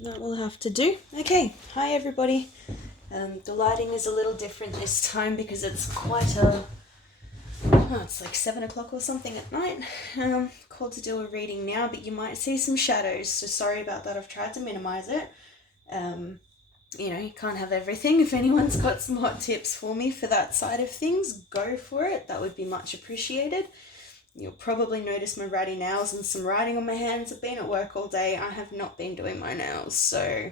that will have to do. Okay, hi everybody. The lighting is a little different this time because it's quite it's like 7 o'clock or something at night. Called to do a reading now, but you might see some shadows, so sorry about that. I've tried to minimize it. You can't have everything. If anyone's got some hot tips for me for that side of things, go for it. That would be much appreciated. You'll probably notice my ratty nails and some writing on my hands. I've been at work all day. I have not been doing my nails, so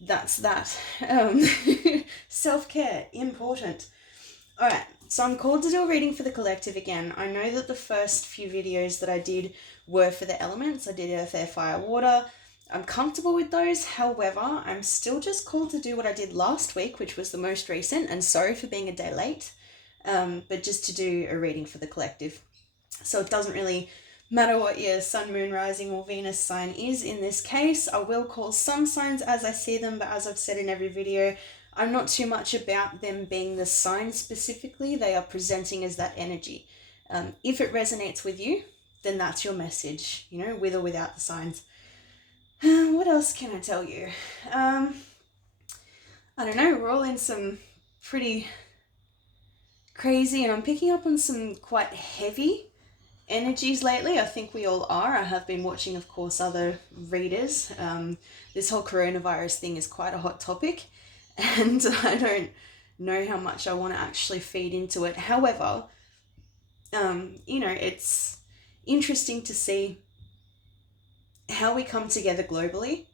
that's that. Self-care, important. Alright, so I'm called to do a reading for the collective again. I know that the first few videos that I did were for the elements. I did earth, air, fire, water. I'm comfortable with those. However, I'm still just called to do what I did last week, which was the most recent, and sorry for being a day late, but just to do a reading for the collective. So it doesn't really matter what your sun, moon, rising, or Venus sign is in this case. I will call some signs as I see them, but as I've said in every video, I'm not too much about them being the sign specifically. They are presenting as that energy. If it resonates with you, then that's your message, with or without the signs. What else can I tell you? I don't know, we're all in some pretty crazy, and I'm picking up on some quite heavy energies lately. I think we all are. I have been watching, of course, other readers. This whole coronavirus thing is quite a hot topic, and I don't know how much I want to actually feed into it. However, it's interesting to see how we come together globally,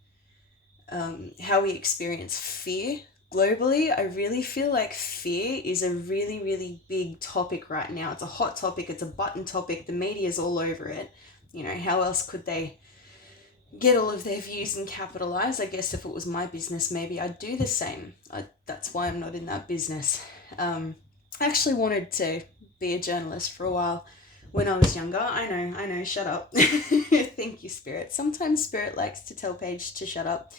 how we experience fear globally. I really feel like fear is a really, really big topic right now. It's a hot topic. It's a button topic. The media's all over it. How else could they get all of their views and capitalize? I guess if it was my business, maybe I'd do the same. That's why I'm not in that business. I actually wanted to be a journalist for a while when I was younger. I know, shut up. Thank you, Spirit. Sometimes Spirit likes to tell Paige to shut up.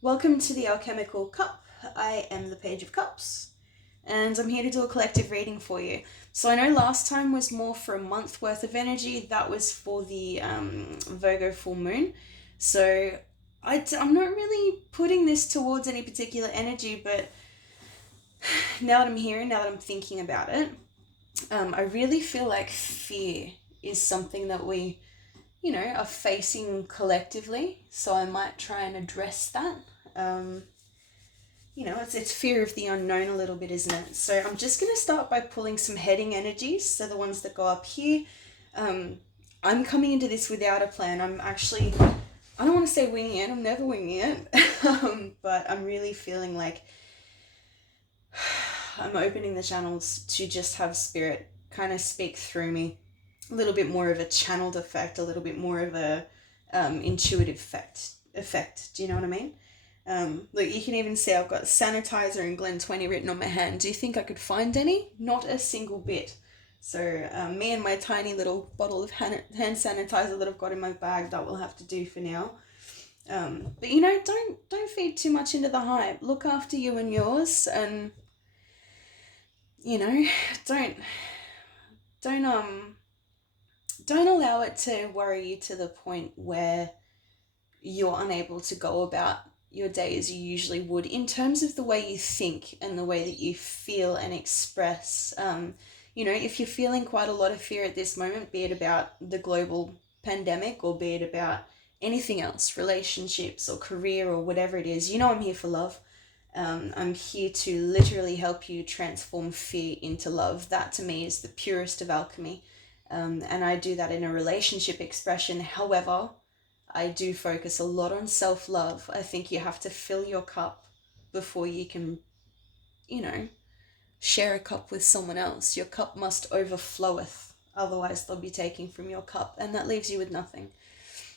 Welcome to the Alchemical Cup. I am the Page of Cups, and I'm here to do a collective reading for you. So I know last time was more for a month worth of energy. That was for the Virgo full moon. So I'm not really putting this towards any particular energy, but now that I'm here, now that I'm thinking about it, I really feel like fear is something that we, are facing collectively. So I might try and address that. It's fear of the unknown a little bit, isn't it? So I'm just going to start by pulling some heading energies. So the ones that go up here. I'm coming into this without a plan. I don't want to say winging it. I'm never winging it. But I'm really feeling like I'm opening the channels to just have Spirit kind of speak through me. A little bit more of a channeled effect, a little bit more of a intuitive effect. Do you know what I mean? Look, you can even see I've got sanitizer and Glen 20 written on my hand. Do you think I could find any? Not a single bit. So me and my tiny little bottle of hand sanitizer that I've got in my bag, that will have to do for now. But don't feed too much into the hype. Look after you and yours, and don't allow it to worry you to the point where you're unable to go about your day as you usually would in terms of the way you think and the way that you feel and express. If you're feeling quite a lot of fear at this moment, be it about the global pandemic or be it about anything else, relationships or career or whatever it is, I'm here for love. I'm here to literally help you transform fear into love. That to me is the purest of alchemy. And I do that in a relationship expression. However, I do focus a lot on self-love. I think you have to fill your cup before you can, share a cup with someone else. Your cup must overfloweth. Otherwise, they'll be taking from your cup, and that leaves you with nothing.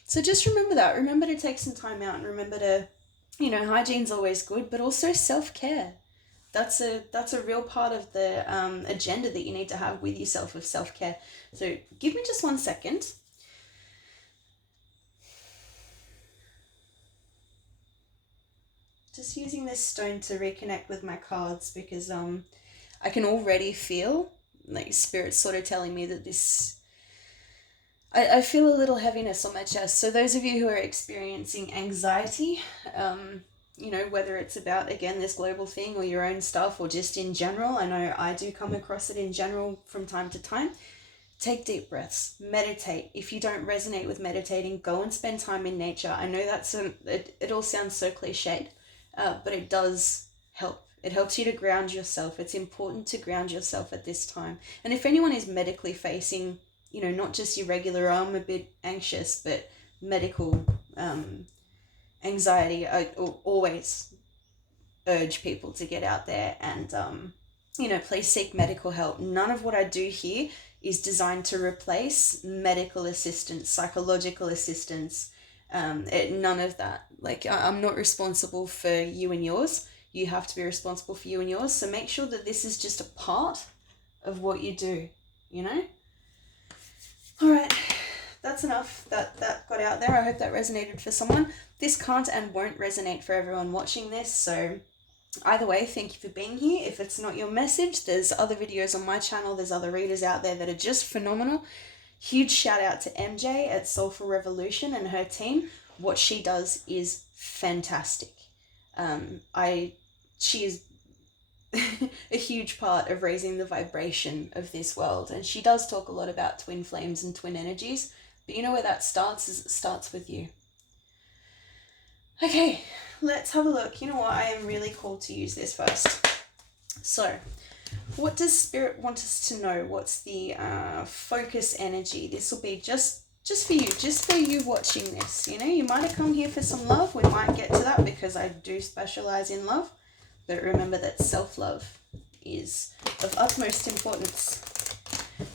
So just remember that. Remember to take some time out, and remember to, hygiene's always good, but also self-care. That's a real part of the agenda that you need to have with yourself of self-care. So give me just 1 second. Just using this stone to reconnect with my cards because I can already feel like Spirit's sort of telling me that this I feel a little heaviness on my chest. So those of you who are experiencing anxiety, you know, whether it's about, again, this global thing or your own stuff or just in general, I know I do come across it in general from time to time. Take deep breaths, meditate. If you don't resonate with meditating, go and spend time in nature. I know it all sounds so cliched, but it does help. It helps you to ground yourself. It's important to ground yourself at this time. And if anyone is medically facing, you know, not just your regular, I'm a bit anxious, but medical anxiety, I always urge people to get out there and, you know, please seek medical help. None of what I do here is designed to replace medical assistance, psychological assistance, none of that. Like, I'm not responsible for you and yours. You have to be responsible for you and yours. So make sure that this is just a part of what you do, you know? All right, that's enough. That got out there. I hope that resonated for someone. This can't and won't resonate for everyone watching this, so either way, thank you for being here. If it's not your message, there's other videos on my channel. There's other readers out there that are just phenomenal. Huge shout out to MJ at Soulful Revolution and her team. What she does is fantastic. She is a huge part of raising the vibration of this world, and she does talk a lot about twin flames and twin energies, but you know where that starts is it starts with you. Okay, let's have a look. You know what, I am really called to use this first. So what does Spirit want us to know? What's the focus energy? This will be just for you watching this. You know, you might have come here for some love. We might get to that because I do specialize in love. But remember that self-love is of utmost importance.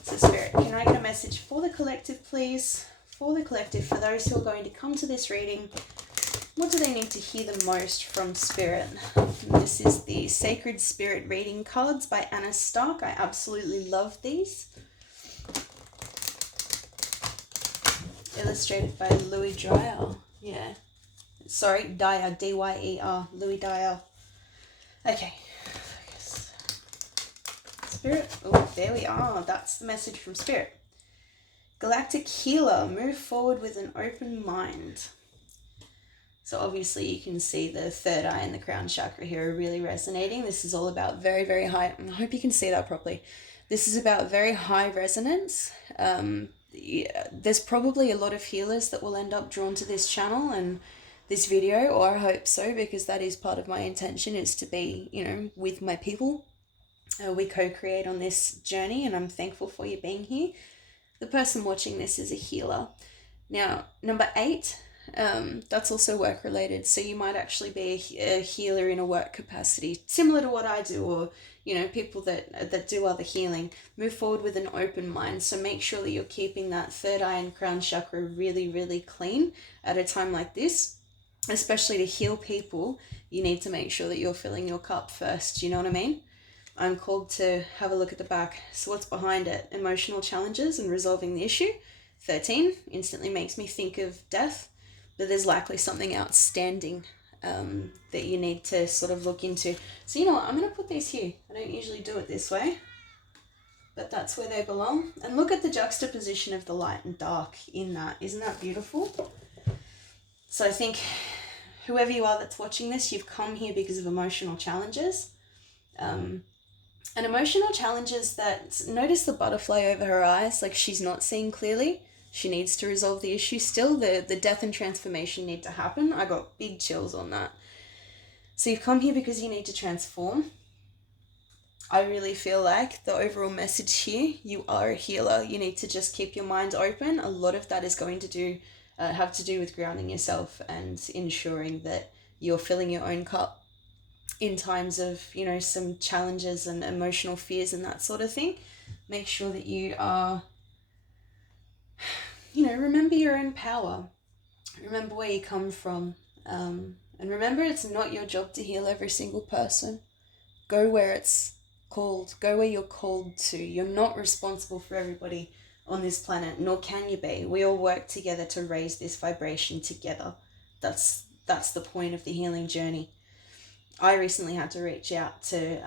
So Spirit, can I get a message for the collective, please? For the collective, for those who are going to come to this reading, what do they need to hear the most from Spirit? This is the Sacred Spirit Reading Cards by Anna Stark. I absolutely love these. Illustrated by Louis Dyer. Yeah. Sorry, Dyer, D-Y-E-R, Louis Dyer. Okay, focus. Spirit, oh, there we are. That's the message from Spirit. Galactic Healer, move forward with an open mind. So obviously you can see the third eye and the crown chakra here are really resonating. This is all about very, very high, I hope you can see that properly. This is about very high resonance. There's probably a lot of healers that will end up drawn to this channel and this video, or I hope so, because that is part of my intention, is to be, you know, with my people. We co-create on this journey, and I'm thankful for you being here. The person watching this is a healer. Now, number 8, that's also work related. So you might actually be a healer in a work capacity, similar to what I do, or, you know, people that do other healing. Move forward with an open mind. So make sure that you're keeping that third eye and crown chakra really, really clean at a time like this. Especially to heal people, you need to make sure that you're filling your cup first. You know what I mean? I'm called to have a look at the back. So what's behind it? Emotional challenges and resolving the issue. 13 instantly makes me think of death, but there's likely something outstanding that you need to sort of look into. So you know what? I'm going to put these here. I don't usually do it this way, but that's where they belong. And look at the juxtaposition of the light and dark in that. Isn't that beautiful? So I think whoever you are that's watching this, you've come here because of emotional challenges. And emotional challenges that, notice the butterfly over her eyes, like she's not seeing clearly. She needs to resolve the issue still. The death and transformation need to happen. I got big chills on that. So you've come here because you need to transform. I really feel like the overall message here, you are a healer. You need to just keep your mind open. A lot of that is going to have to do with grounding yourself and ensuring that you're filling your own cup in times of, you know, some challenges and emotional fears and that sort of thing. Make sure that you are, you know, remember your own power. Remember where you come from. And remember, it's not your job to heal every single person. Go where it's called. Go where you're called to. You're not responsible for everybody on this planet, nor can you be. We all work together to raise this vibration together. That's the point of the healing journey. I recently had to reach out to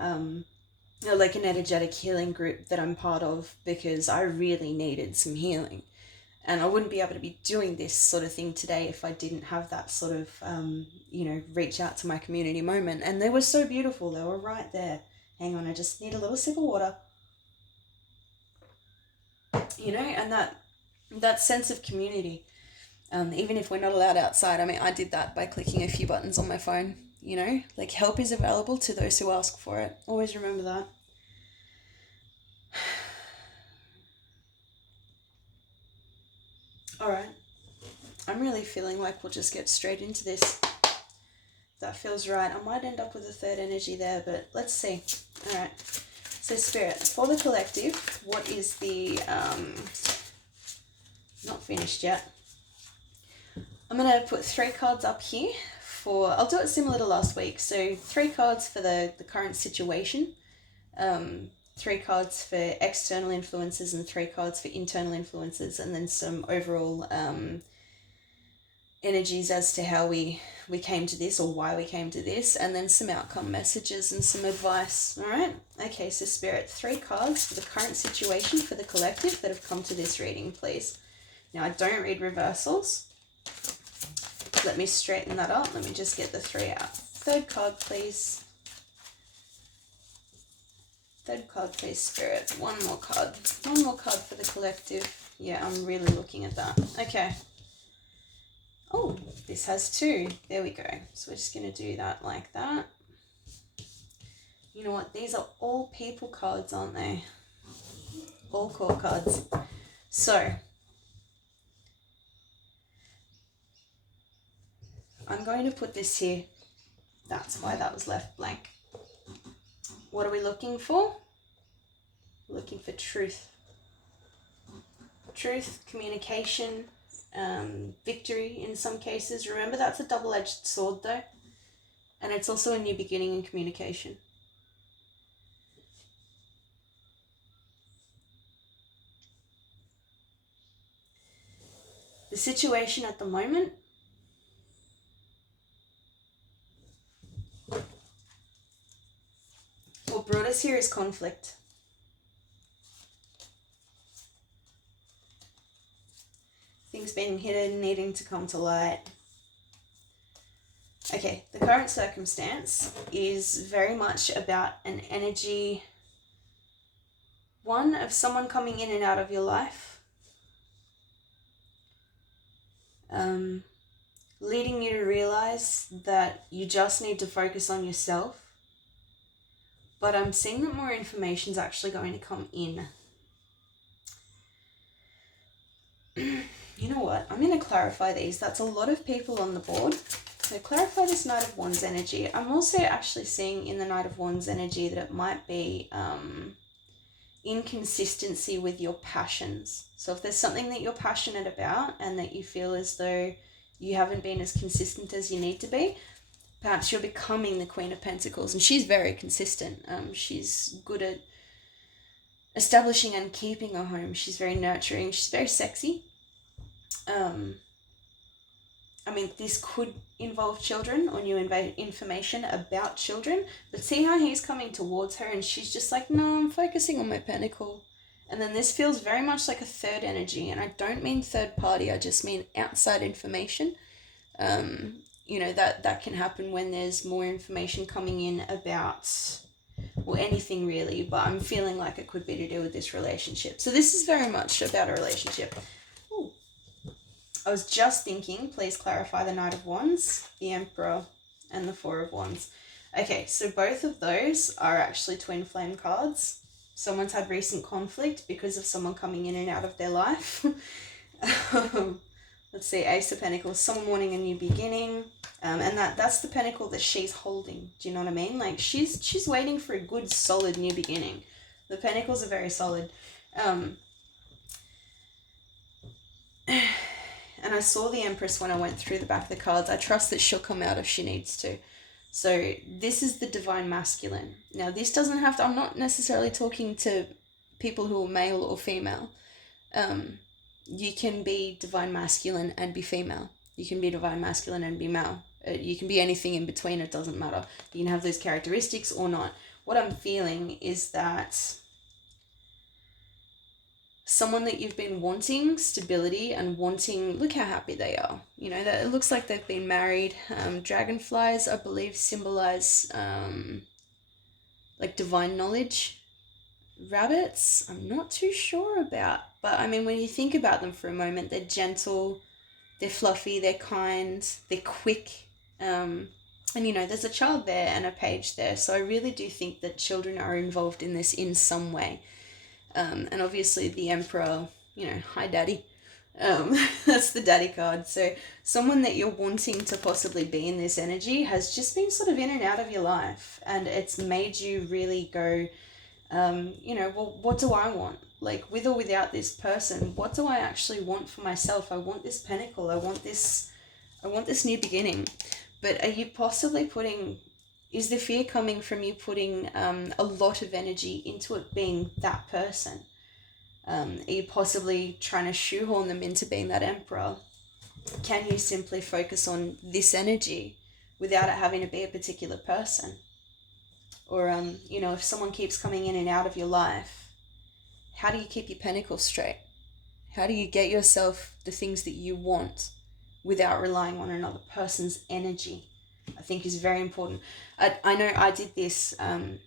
like an energetic healing group that I'm part of because I really needed some healing. And I wouldn't be able to be doing this sort of thing today if I didn't have that sort of, reach out to my community moment. And they were so beautiful. They were right there. Hang on, I just need a little sip of water. And that sense of community, even if we're not allowed outside. I mean, I did that by clicking a few buttons on my phone, like help is available to those who ask for it. Always remember that. All right. I'm really feeling like we'll just get straight into this. That feels right. I might end up with a third energy there, but let's see. All right. So Spirit, for the collective, what is the, not finished yet. I'm going to put 3 cards up here I'll do it similar to last week. So 3 cards for the current situation, 3 cards for external influences and 3 cards for internal influences, and then some overall energies as to how we came to this or why we came to this, and then some outcome messages and some advice. All right. Okay, so Spirit, 3 cards for the current situation for the collective that have come to this reading, please. Now, I don't read reversals. Let me straighten that up. Let me just get the 3 out. 3rd card, please. 3rd card, please, Spirit. 1 more card. 1 more card for the collective. Yeah, I'm really looking at that. Okay. Oh, this has 2. There we go. So we're just going to do that like that. You know what? These are all people cards, aren't they? All core cards. So I'm going to put this here. That's why that was left blank. What are we looking for? We're looking for truth. Truth, communication, victory in some cases. Remember, that's a double-edged sword though. And it's also a new beginning in communication. The situation at the moment, what brought us here is conflict. Things being hidden, needing to come to light. Okay, the current circumstance is very much about an energy, one of someone coming in and out of your life, leading you to realize that you just need to focus on yourself. But I'm seeing that more information is actually going to come in. You know what? I'm going to clarify these. That's a lot of people on the board. So clarify this Knight of Wands energy. I'm also actually seeing in the Knight of Wands energy that it might be inconsistency with your passions. So if there's something that you're passionate about and that you feel as though you haven't been as consistent as you need to be, perhaps you're becoming the Queen of Pentacles. And she's very consistent. She's good at establishing and keeping a home. She's very nurturing. She's very sexy. I mean, this could involve children or new information about children, but see how he's coming towards her and she's just like, no, I'm focusing on my pentacle. And then this feels very much like a third energy, and I don't mean third party, I just mean outside information. That can happen when there's more information coming in about, well, anything really, but I'm feeling like it could be to do with this relationship. So this is very much about a relationship. Ooh. I was just thinking, please clarify the Knight of Wands, the Emperor, and the Four of Wands. Okay, so both of those are actually twin flame cards. Someone's had recent conflict because of someone coming in and out of their life. Let's see, Ace of Pentacles, someone wanting a new beginning. And that's the pentacle that she's holding. Do you know what I mean? Like she's waiting for a good, solid new beginning. The pentacles are very solid. And I saw the Empress when I went through the back of the cards. I trust that she'll come out if she needs to. So this is the divine masculine. Now this doesn't have to, I'm not necessarily talking to people who are male or female. You can be divine masculine and be female. You can be divine masculine and be male. You can be anything in between, it doesn't matter. You can have those characteristics or not. What I'm feeling is that someone that you've been wanting stability and wanting, look how happy they are. You know, that it looks like they've been married. Dragonflies, I believe, symbolize like divine knowledge. Rabbits, I'm not too sure about. But I mean, when you think about them for a moment, they're gentle, they're fluffy, they're kind, they're quick. And you know, there's a child there and a page there. So I really do think that children are involved in this in some way. And obviously the Emperor, you know, hi daddy. That's the daddy card. So someone that you're wanting to possibly be in this energy has just been sort of in and out of your life. And it's made you really go, you know, well, what do I want? Like, with or without this person, what do I actually want for myself? I want this pentacle. I want this new beginning. But are you possibly is the fear coming from you putting a lot of energy into it being that person? Are you possibly trying to shoehorn them into being that emperor? Can you simply focus on this energy without it having to be a particular person? Or, you know, if someone keeps coming in and out of your life, how do you keep your pentacles straight? How do you get yourself the things that you want without relying on another person's energy? I think is very important. I know I did this, God,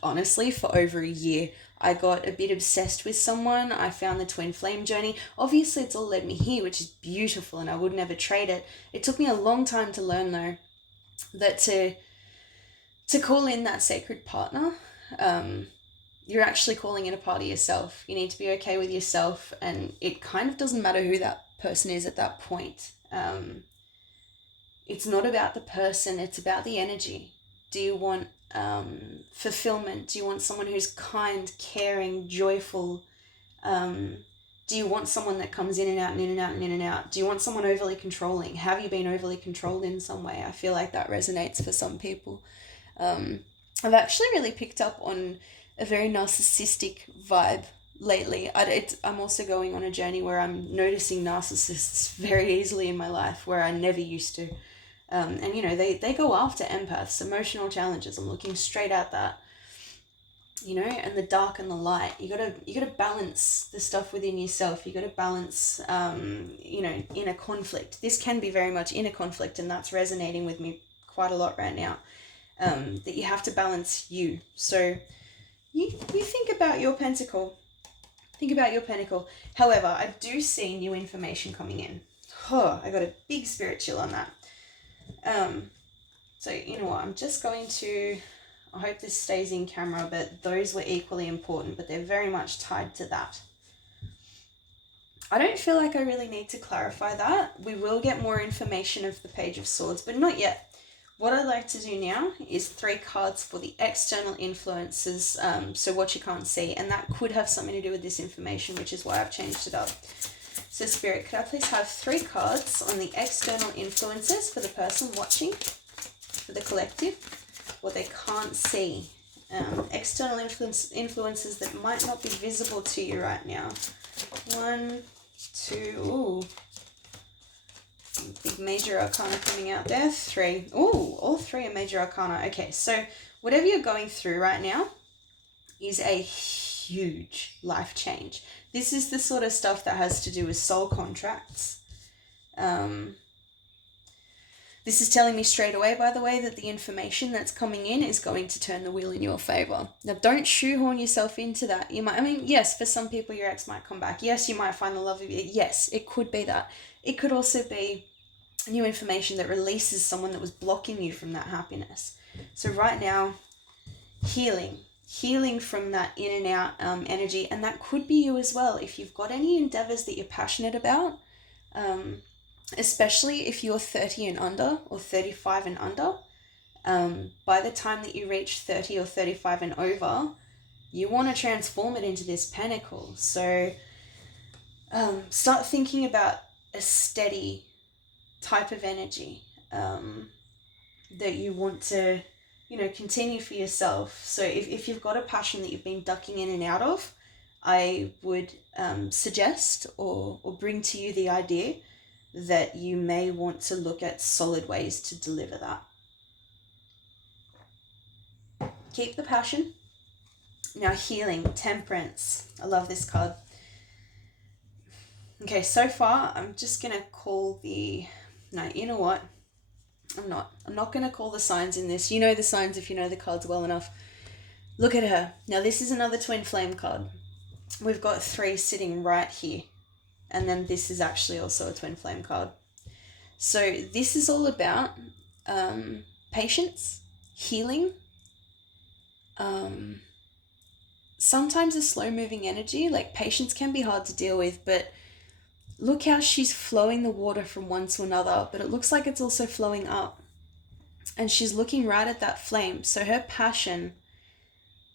honestly, for over a year. I got a bit obsessed with someone. I found the twin flame journey. Obviously, it's all led me here, which is beautiful, and I would never trade it. It took me a long time to learn, though, that to call in that sacred partner, you're actually calling in a part of yourself. You need to be okay with yourself, and it kind of doesn't matter who that person is at that point. It's not about the person, it's about the energy. Do you want fulfillment? Do you want someone who's kind, caring, joyful? Do you want someone that comes in and out and in and out and in and out? Do you want someone overly controlling? Have you been overly controlled in some way? I feel like that resonates for some people. I've actually really picked up on a very narcissistic vibe lately. I'm also going on a journey where I'm noticing narcissists very easily in my life where I never used to. And you know, they go after empaths, emotional challenges. I'm looking straight at that. You know, and the dark and the light. You gotta balance the stuff within yourself. You gotta balance, you know, inner conflict. This can be very much inner conflict, and that's resonating with me quite a lot right now. That you have to balance you. So you think about your pentacle. Think about your pentacle. However, I do see new information coming in. Oh, I got a big spirit chill on that. So you know what, I'm just going to, I hope this stays in camera, but those were equally important, but they're very much tied to that. I don't feel like I really need to clarify that. We will get more information of the Page of Swords, but not yet. What I'd like to do now is 3 cards for the external influences, so what you can't see, and that could have something to do with this information, which is why I've changed it up. So Spirit, could I please have 3 cards on the external influences for the person watching, for the collective, what they can't see. External influences that might not be visible to you right now. 1, 2, ooh. Big major arcana coming out there. 3. Ooh, all 3 are major arcana. Okay, so whatever you're going through right now is a huge life change. This is the sort of stuff that has to do with soul contracts. This is telling me straight away, by the way, that the information that's coming in is going to turn the wheel in your favor. Now, don't shoehorn yourself into that. You might, I mean, yes, for some people, your ex might come back. Yes, you might find the love of it. Yes, it could be that. It could also be new information that releases someone that was blocking you from that happiness. So right now, healing from that in and out energy, and that could be you as well. If you've got any endeavors that you're passionate about, especially if you're 30 and under or 35 and under, by the time that you reach 30 or 35 and over, you want to transform it into this pentacle. So start thinking about a steady type of energy that you want to, you know, continue for yourself. So if you've got a passion that you've been ducking in and out of, I would suggest or bring to you the idea that you may want to look at solid ways to deliver that. Keep the passion. Now healing, temperance. I love this card. Okay, so far I'm just going to call no, you know what? I'm not going to call the signs in this. You know the signs if you know the cards well enough. Look at her. Now this is another twin flame card. We've got 3 sitting right here. And then this is actually also a twin flame card. So this is all about patience, healing, sometimes a slow moving energy. Like patience can be hard to deal with, but look how she's flowing the water from one to another, but it looks like it's also flowing up. And she's looking right at that flame. So her passion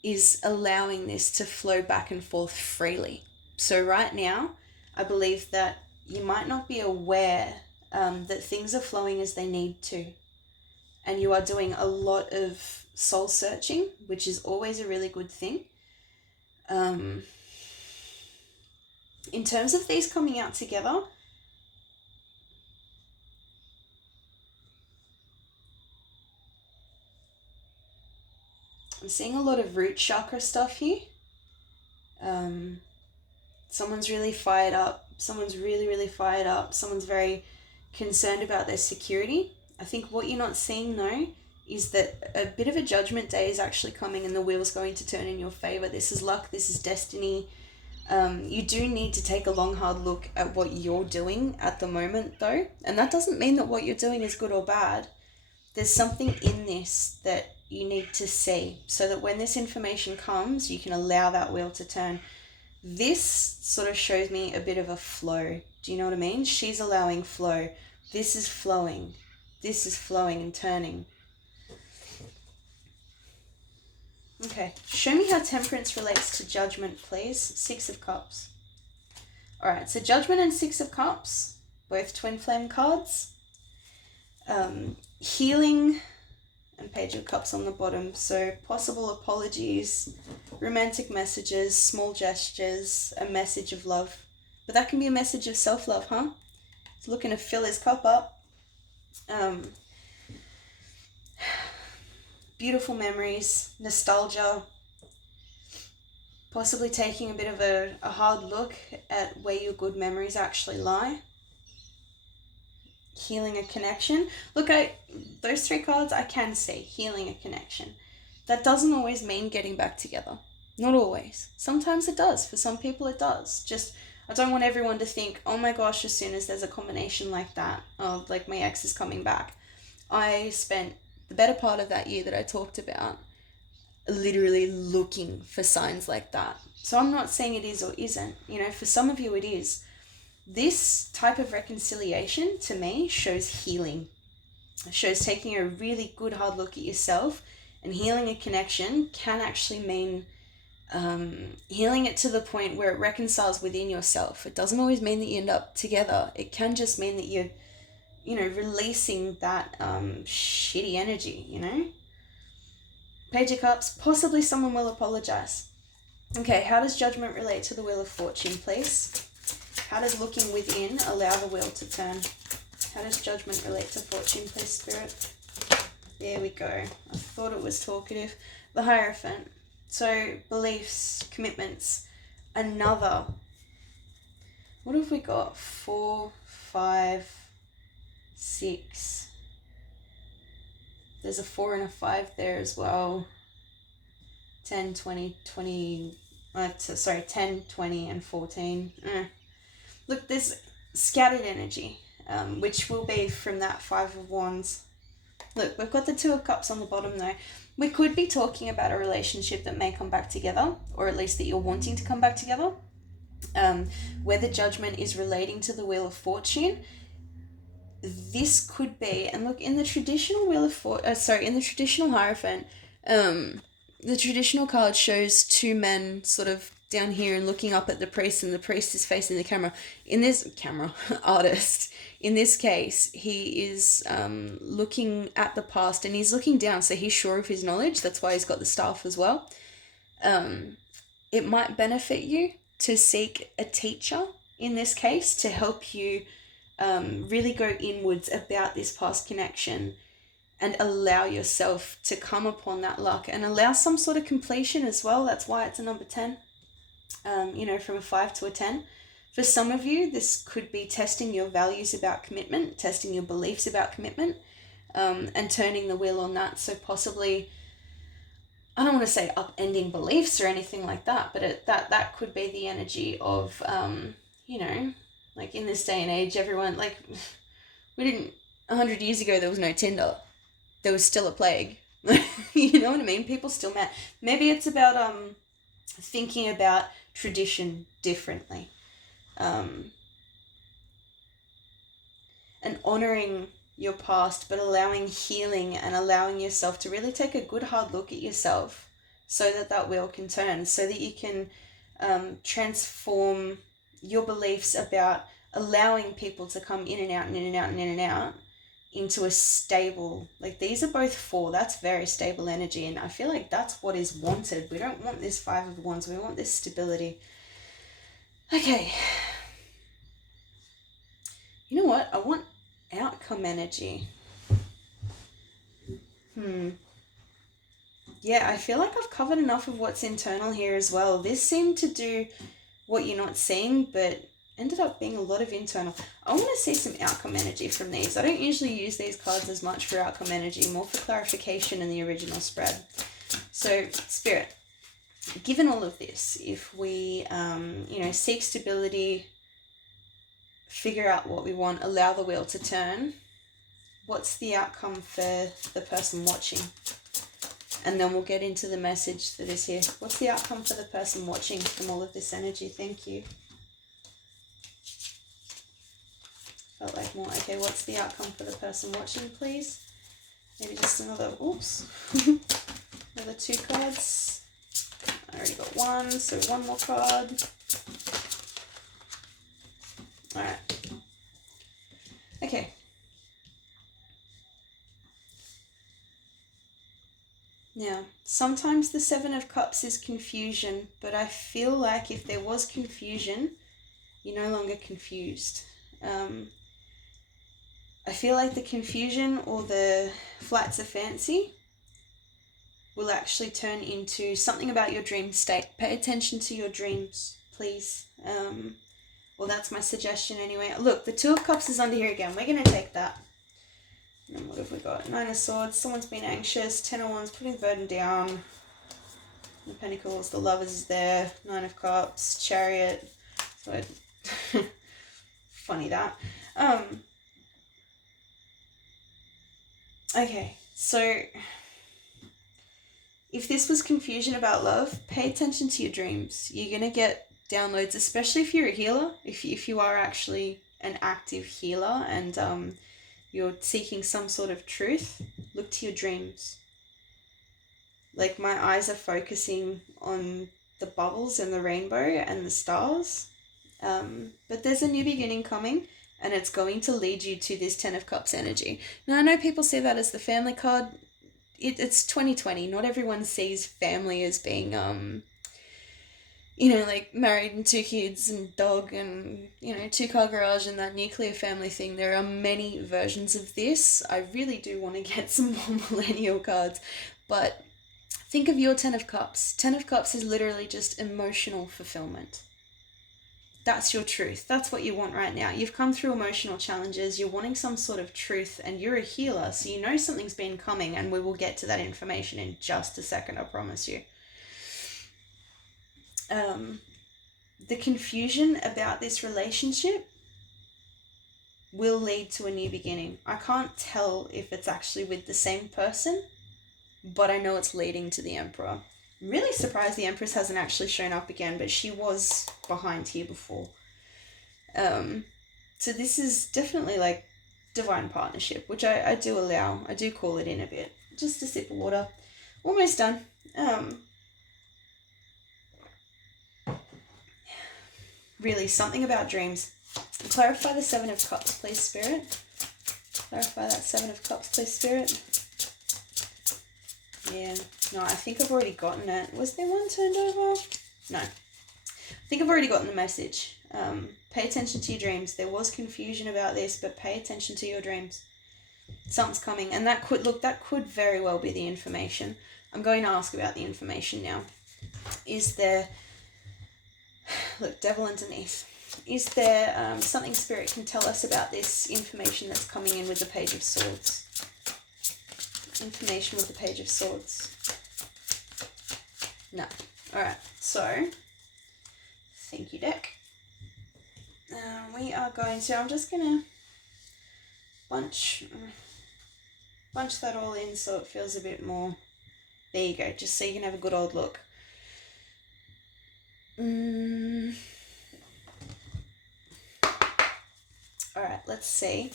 is allowing this to flow back and forth freely. So right now, I believe that you might not be aware that things are flowing as they need to. And you are doing a lot of soul searching, which is always a really good thing. In terms of these coming out together, I'm seeing a lot of root chakra stuff here. Someone's really fired up. Someone's really, really fired up. Someone's very concerned about their security. I think what you're not seeing though is that a bit of a judgment day is actually coming and the wheel's going to turn in your favor. This is luck. This is destiny. You do need to take a long, hard look at what you're doing at the moment though. And that doesn't mean that what you're doing is good or bad. There's something in this that you need to see so that when this information comes, you can allow that wheel to turn. This sort of shows me a bit of a flow. Do you know what I mean? She's allowing flow. This is flowing. This is flowing and turning. Okay, show me how temperance relates to judgment, please. 6 of Cups. All right, so judgment and 6 of Cups, both twin flame cards. Healing and Page of Cups on the bottom. So possible apologies, romantic messages, small gestures, a message of love. But that can be a message of self-love, huh? He's looking to fill his cup up. Beautiful memories, nostalgia, possibly taking a bit of a hard look at where your good memories actually lie. Healing a connection. Look, those 3 cards I can see. Healing a connection. That doesn't always mean getting back together. Not always. Sometimes it does. For some people it does. Just, I don't want everyone to think, oh my gosh, as soon as there's a combination like that, of like my ex is coming back. I spent the better part of that year that I talked about literally looking for signs like that. So I'm not saying it is or isn't. You know, for some of you it is. This type of reconciliation to me shows healing. It shows taking a really good hard look at yourself, and healing a connection can actually mean healing it to the point where it reconciles within yourself. It doesn't always mean that you end up together. It can just mean that you're, you know, releasing that shitty energy, you know? Page of Cups, possibly someone will apologize. Okay, how does judgment relate to the Wheel of Fortune, please? How does looking within allow the wheel to turn? How does judgment relate to fortune, please, Spirit? There we go. I thought it was talkative. The Hierophant. So, beliefs, commitments. Another. What have we got? 4, 5, 6. There's a 4 and a 5 there as well. 10, 20, 20. 10, 20, and 14. Look, there's scattered energy, which will be from that 5 of Wands. Look, we've got the 2 of Cups on the bottom though. We could be talking about a relationship that may come back together, or at least that you're wanting to come back together. Where the judgment is relating to the Wheel of Fortune, this could be, and look, in the traditional in the traditional Hierophant, the traditional card shows 2 men sort of down here and looking up at the priest, and the priest is facing the camera. In this artist, in this case, he is looking at the past and he's looking down, so he's sure of his knowledge. That's why he's got the staff as well. It might benefit you to seek a teacher in this case to help you really go inwards about this past connection and allow yourself to come upon that luck and allow some sort of completion as well. That's why it's a number 10, from a 5 to a 10. For some of you, this could be testing your values about commitment, testing your beliefs about commitment, and turning the wheel on that. So possibly, I don't want to say upending beliefs or anything like that, but that could be the energy of, like in this day and age, everyone, like, 100 years ago, there was no Tinder. There was still a plague. You know what I mean? People still met. Maybe it's about thinking about tradition differently. And honoring your past, but allowing healing and allowing yourself to really take a good hard look at yourself so that wheel can turn, so that you can transform your beliefs about allowing people to come in and out and in and out and in and out into a stable, like these are both 4, that's very stable energy, and I feel like that's what is wanted. We don't want this 5 of Wands, we want this stability. Okay, you know what, I want outcome energy. Yeah, I feel like I've covered enough of what's internal here as well. This seemed to do what you're not seeing, but ended up being a lot of internal. I want to see some outcome energy from these. I don't usually use these cards as much for outcome energy, more for clarification in the original spread. So, Spirit, given all of this, if we, seek stability, figure out what we want, allow the wheel to turn, what's the outcome for the person watching? And then we'll get into the message that is here. What's the outcome for the person watching from all of this energy? Thank you. Felt like more. Okay, what's the outcome for the person watching, please? Maybe just another, oops. Another 2 cards. I already got 1, so 1 more card. Alright. Okay. Now, sometimes the 7 of Cups is confusion, but I feel like if there was confusion, you're no longer confused. I feel like the confusion or the flights of fancy will actually turn into something about your dream state. Pay attention to your dreams, please. Well, that's my suggestion anyway. Look, the 2 of Cups is under here again. We're going to take that. And what have we got? 9 of Swords, someone's been anxious. 10 of Wands, putting the burden down. The Pentacles, the Lovers is there. 9 of Cups, Chariot. So, funny that. Okay, so if this was confusion about love, pay attention to your dreams. You're going to get downloads, especially if you're a healer. If you are actually an active healer and you're seeking some sort of truth, look to your dreams. Like, my eyes are focusing on the bubbles and the rainbow and the stars. But there's a new beginning coming, and it's going to lead you to this 10 of Cups energy. Now, I know people see that as the family card. It's 2020. Not everyone sees family as being, like married and 2 kids and dog and, 2-car garage and that nuclear family thing. There are many versions of this. I really do want to get some more millennial cards. But think of your 10 of Cups. 10 of Cups is literally just emotional fulfillment. That's your truth. That's what you want right now. You've come through emotional challenges. You're wanting some sort of truth, and you're a healer, so you know something's been coming, and we will get to that information in just a second, I promise you. The confusion about this relationship will lead to a new beginning. I can't tell if it's actually with the same person, but I know it's leading to the Emperor. I'm really surprised the Empress hasn't actually shown up again, but she was behind here before. So this is definitely like divine partnership, which I do allow. I do call it in a bit. Just a sip of water. Almost done. Really, something about dreams. Clarify the 7 of Cups, please, Spirit. Clarify that 7 of Cups, please, Spirit. Yeah, no, I think I've already gotten it. Was there one turned over? No. I think I've already gotten the message. Pay attention to your dreams. There was confusion about this, but pay attention to your dreams. Something's coming, and that could very well be the information. I'm going to ask about the information now. Is there, look, devil underneath. Is there something Spirit can tell us about this information that's coming in with the Page of Swords? Information with the Page of Swords. No. Alright, so, thank you, deck. We are going to, I'm just going to bunch that all in so it feels a bit more, there you go, just so you can have a good old look. Alright, let's see.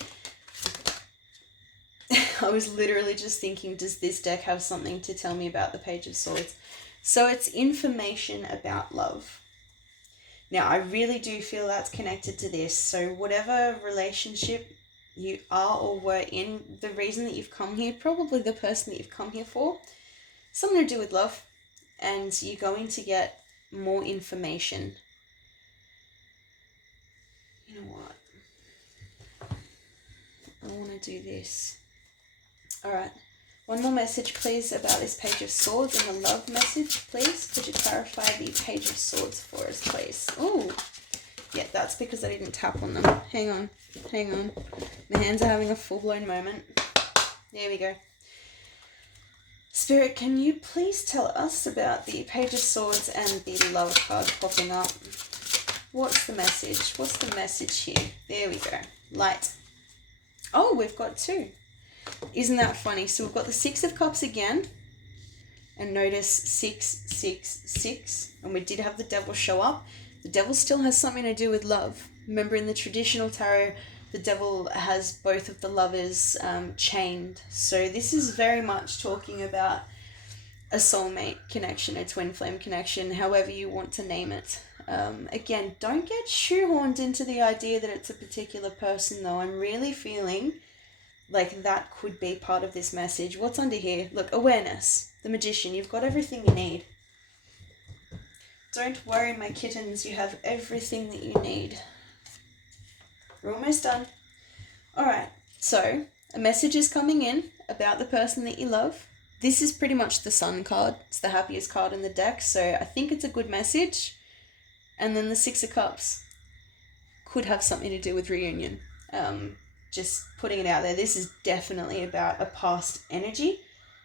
I was literally just thinking, does this deck have something to tell me about the Page of Swords? So it's information about love. Now, I really do feel that's connected to this. So whatever relationship you are or were in, the reason that you've come here, probably the person that you've come here for, something to do with love. And you're going to get more information. You know what? I want to do this. Alright. One more message, please, about this Page of Swords and the love message, please. Could you clarify the Page of Swords for us, please? Oh, yeah, that's because I didn't tap on them. Hang on. My hands are having a full-blown moment. There we go. Spirit, can you please tell us about the Page of Swords and the love card popping up? What's the message? What's the message here? There we go. Light. Oh, we've got two. Isn't that funny? So we've got the Six of Cups again, and notice 6, 6, 6, and we did have the Devil show up. The Devil still has something to do with love. Remember, in the traditional tarot, the Devil has both of the lovers chained. So this is very much talking about a soulmate connection, a twin flame connection, however you want to name it. Again, don't get shoehorned into the idea that it's a particular person, though. I'm really feeling like that could be part of this message. What's under here? Look, awareness. The Magician. You've got everything you need. Don't worry, my kittens. You have everything that you need. We're almost done. Alright, so a message is coming in about the person that you love. This is pretty much the Sun card. It's the happiest card in the deck, so I think it's a good message. And then the Six of Cups could have something to do with reunion. Just putting it out there, this is definitely about a past energy.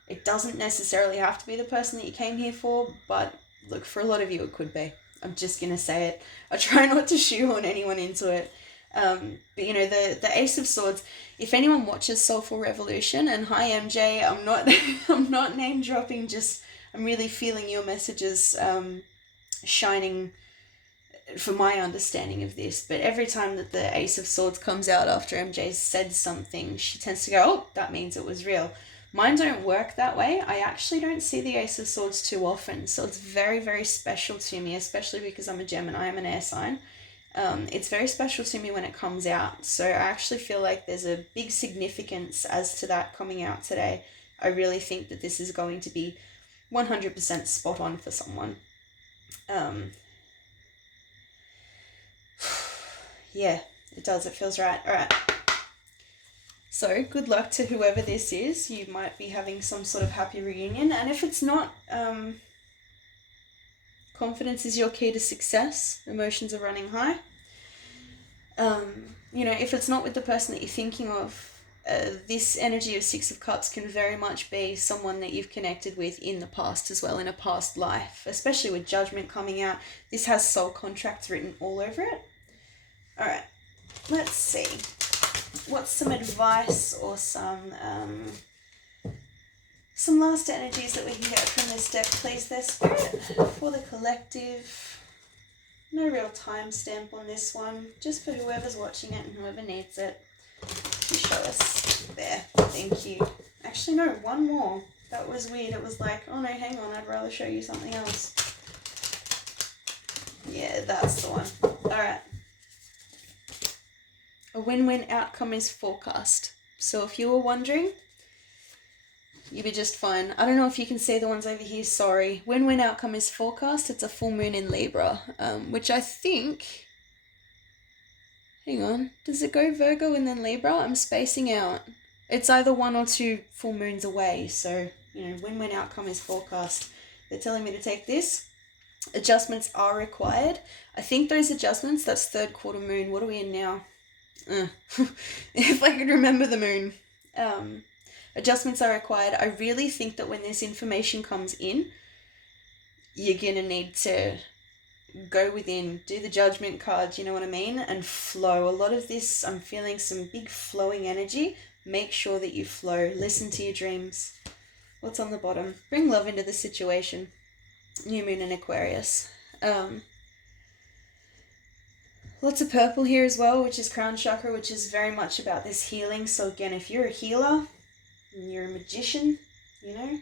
It doesn't necessarily have to be the person that you came here for, but look, for a lot of you it could be. I'm just going to say it. I try not to shoehorn anyone into it. But you know, the Ace of Swords, if anyone watches Soulful Revolution, and hi MJ, I'm not name dropping, just I'm really feeling your messages shining for my understanding of this. But every time that the Ace of Swords comes out after MJ said something, she tends to go, oh, that means it was real. Mine don't work that way. I actually don't see the Ace of Swords too often, so it's very, very special to me, especially because I'm a Gemini, I'm an air sign. It's very special to me when it comes out, so I actually feel like there's a big significance as to that coming out today. I really think that this is going to be 100% spot on for someone. Yeah, it does. It feels right. All right. So good luck to whoever this is. You might be having some sort of happy reunion. And if it's not, confidence is your key to success. Emotions are running high. You know, if it's not with the person that you're thinking of, this energy of Six of Cups can very much be someone that you've connected with in the past as well, in a past life, especially with Judgment coming out. This has soul contracts written all over it. All right, let's see. What's some advice or some last energies that we can get from this deck, please, there, Spirit, for the collective? No real timestamp on this one, just for whoever's watching it and whoever needs it. You show us. There, thank you. Actually, no, one more. That was weird. It was like, oh no, hang on, I'd rather show you something else. Yeah, that's the one. All right. A win-win outcome is forecast. So if you were wondering, you'll be just fine. I don't know if you can see the ones over here, sorry. Win-win outcome is forecast. It's a full moon in Libra, which I think... Hang on. Does it go Virgo and then Libra? I'm spacing out. it's either 1 or 2 full moons away. So, you know, win-win outcome is forecast. They're telling me to take this. Adjustments are required. I think those adjustments, that's 3rd quarter moon. What are we in now? If I could remember the moon. Adjustments are required. I really think that when this information comes in, you're going to need to go within, do the judgment cards, you know what I mean? And flow. A lot of this, I'm feeling some big flowing energy. Make sure that you flow. Listen to your dreams. What's on the bottom? Bring love into the situation. New moon in Aquarius. Lots of purple here as well, which is crown chakra, which is very much about this healing. So again, if you're a healer and you're a magician, you know,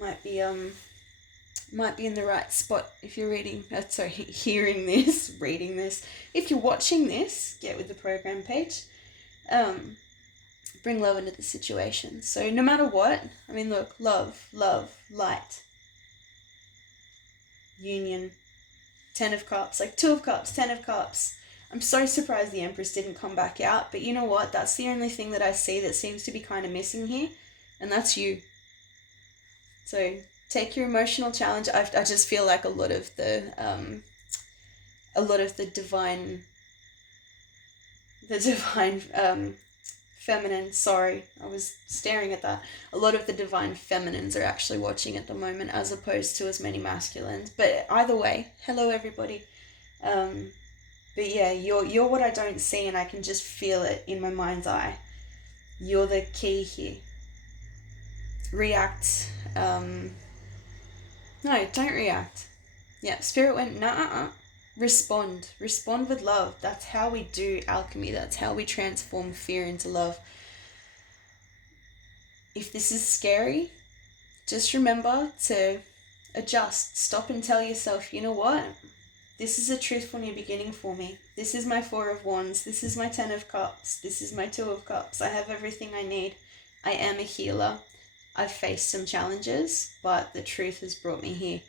might be in the right spot if you're hearing this, reading this. If you're watching this, get with the program page. Bring love into the situation. So no matter what, I mean, look, love, light, union, 10 of Cups, like 2 of Cups, 10 of Cups. I'm so surprised the Empress didn't come back out, but you know what? That's the only thing that I see that seems to be kind of missing here, and that's you. So take your emotional challenge. I just feel like a lot of the divine feminine, sorry, I was staring at that. A lot of the divine feminines are actually watching at the moment, as opposed to as many masculines. But either way, hello everybody. But yeah, you're what I don't see, and I can just feel it in my mind's eye. You're the key here. React. No, don't react. Yeah, Spirit went, nah. Respond with love. That's how we do alchemy. That's how we transform fear into love. If this is scary, just remember to adjust. Stop and tell yourself, you know what? This is a truthful new beginning for me. This is my 4 of Wands. This is my 10 of Cups. This is my 2 of Cups. I have everything I need. I am a healer. I've faced some challenges, but the truth has brought me here.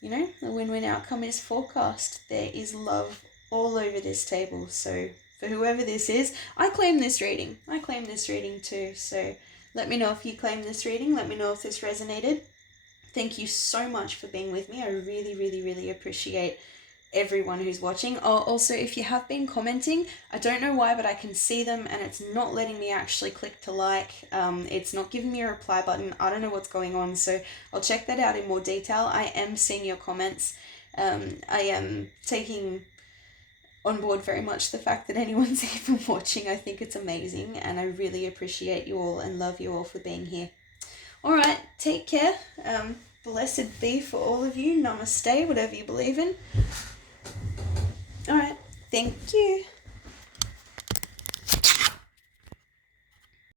You know, the win-win outcome is forecast. There is love all over this table. So for whoever this is, I claim this reading. I claim this reading too. So let me know if you claim this reading. Let me know if this resonated. Thank you so much for being with me. I really, really, really appreciate everyone who's watching. Also, if you have been commenting, I don't know why, but I can see them and it's not letting me actually click to like. It's not giving me a reply button. I don't know what's going on, so I'll check that out in more detail. I am seeing your comments. I am taking on board very much the fact that anyone's even watching. I think it's amazing, and I really appreciate you all and love you all for being here. All right, take care. Blessed be for all of you. Namaste, whatever you believe in. All right, thank you.